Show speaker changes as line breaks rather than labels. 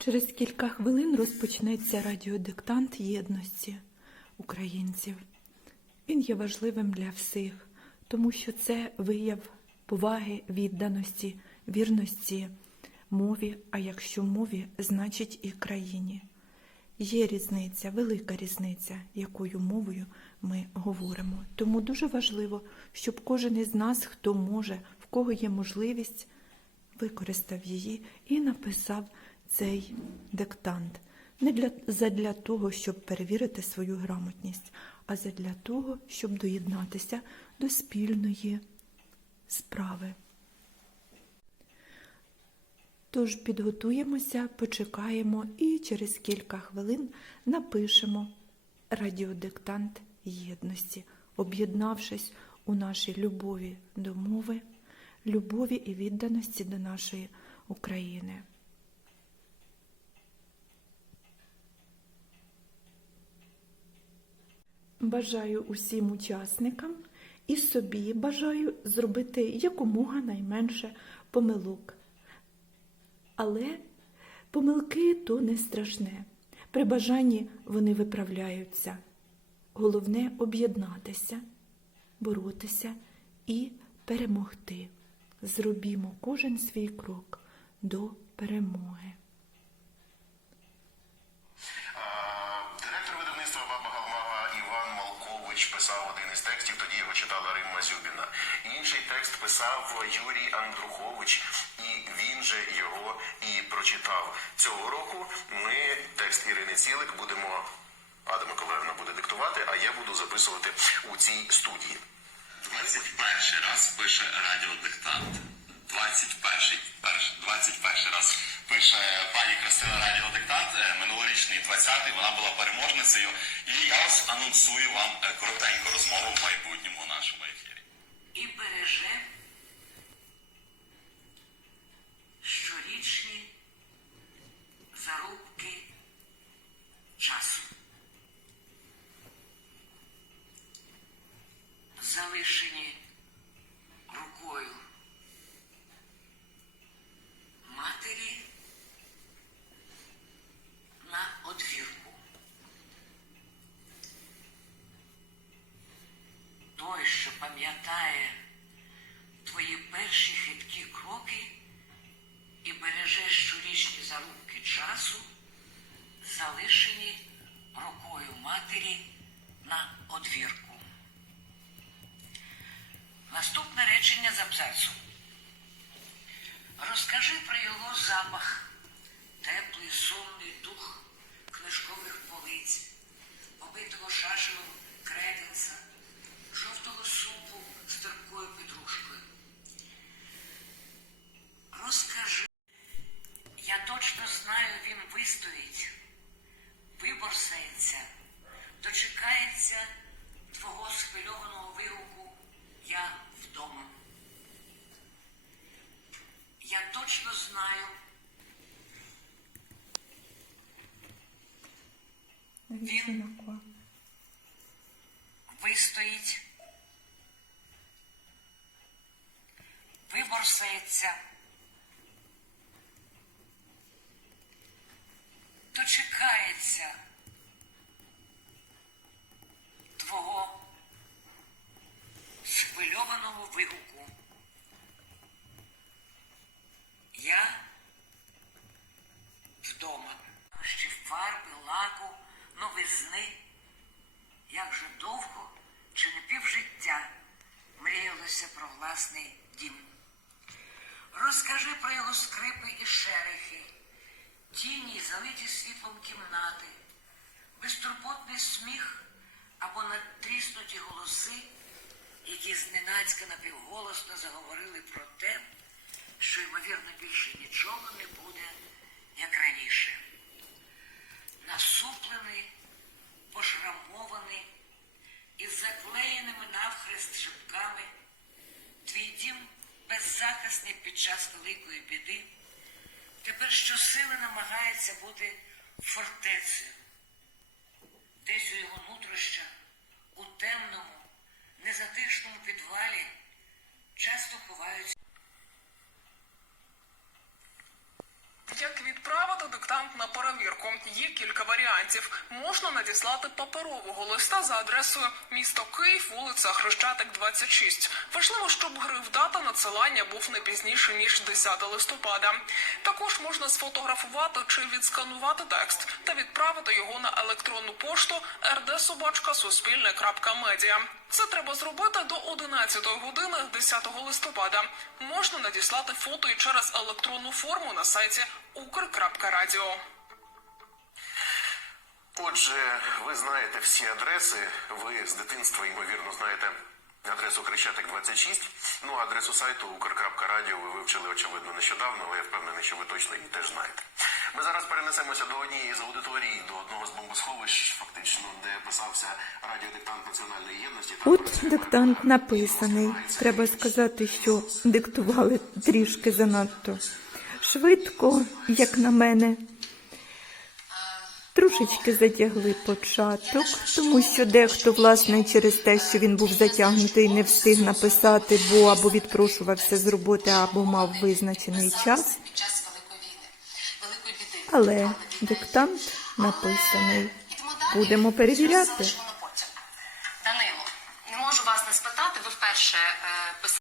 Через кілька хвилин розпочнеться радіодиктант єдності українців. Він є важливим для всіх, тому що це вияв поваги, відданості, вірності мові, а якщо мові, значить і країні. Є різниця, велика різниця, якою мовою ми говоримо. Тому дуже важливо, щоб кожен із нас, хто може, в кого є можливість, використав її і написав цей диктант. Не для, задля того, щоб перевірити свою грамотність, а задля того, щоб доєднатися до спільної справи. Тож підготуємося, почекаємо і через кілька хвилин напишемо радіодиктант єдності, об'єднавшись у нашій любові до мови, любові і відданості до нашої України. Бажаю усім учасникам і собі бажаю зробити якомога найменше помилок. Але помилки то не страшне. При бажанні вони виправляються. Головне об'єднатися, боротися і перемогти. Зробімо кожен свій крок до перемоги.
Малкович писав один із текстів, тоді його читала Римма Зюбіна. Інший текст писав Юрій Андрухович, і він же його і прочитав. Цього року ми текст Ірини Цілик будемо, Ада Миколаївна буде диктувати, а я буду записувати у цій студії.
21 раз пише радіодиктант. 21 перш, 21 раз пише пані Кристина радіодиктант. Е, Минулорічний 20-й вона була переможницею. І я ось анонсую вам е, коротеньку розмову в майбутньому нашому ефірі.
і береже щорічні зарубки часу. Залишені рукою матері на одвірку. Той, що пам'ятає твої перші хиткі кроки і береже щорічні зарубки часу, залишені рукою матері на одвірку. Наступне речення з абзацу. Розкажи про його запах, Розкажи. Я точно знаю, він вистоїть, виборсається, дочекається твого схвильованого вигуку. Я вдома. Я точно знаю, Він вистоїть, виборсається, дочекається твого схвильованого вигуку. Я вдома. Ще фарби, лаку, новизни. Як же довго чи не півжиття мріялося про власний дім. Розкажи про його скрипи і шерехи, тіні, залиті світлом кімнати, безтурботний сміх або натріснуті голоси, які зненацька напівголосно заговорили про те, що, ймовірно, більше нічого не буде, як раніше. Насуплений, пошрамований, із заклеєними навхрест шибками, твій дім беззахисний під час великої біди, тепер щосили намагається бути фортецею.
Диктант на перевірку. Є кілька варіантів. Можна надіслати паперового листа за адресою місто Київ, вулиця Хрещатик, 26. Важливо, щоб гриф дата надсилання був не пізніше ніж 10 листопада. Також можна сфотографувати чи відсканувати текст та відправити його на електронну пошту rdsobachka.suspilne.media. Це треба зробити до 11 години 10 листопада. Можна надіслати фото і через електронну форму на сайті ukr.radio.
Отже, ви знаєте всі адреси. Ви з дитинства, ймовірно, знаєте адресу Хрещатик 26. Ну, а адресу сайту ukr.radio ви вивчили, очевидно, нещодавно, але я впевнений, що ви точно її теж знаєте. Ми зараз перенесемося до однієї з аудиторій, до одного з бомбосховищ, фактично, де писався радіодиктант національної єдності.
От диктант написаний. Треба сказати, що диктували трішки занадто швидко, як на мене. Трошечки затягли початок, тому що дехто, власне, через те, що він був затягнутий, не встиг написати, бо або відпрошувався з роботи, або мав визначений час. Але диктант написаний. Будемо перевіряти.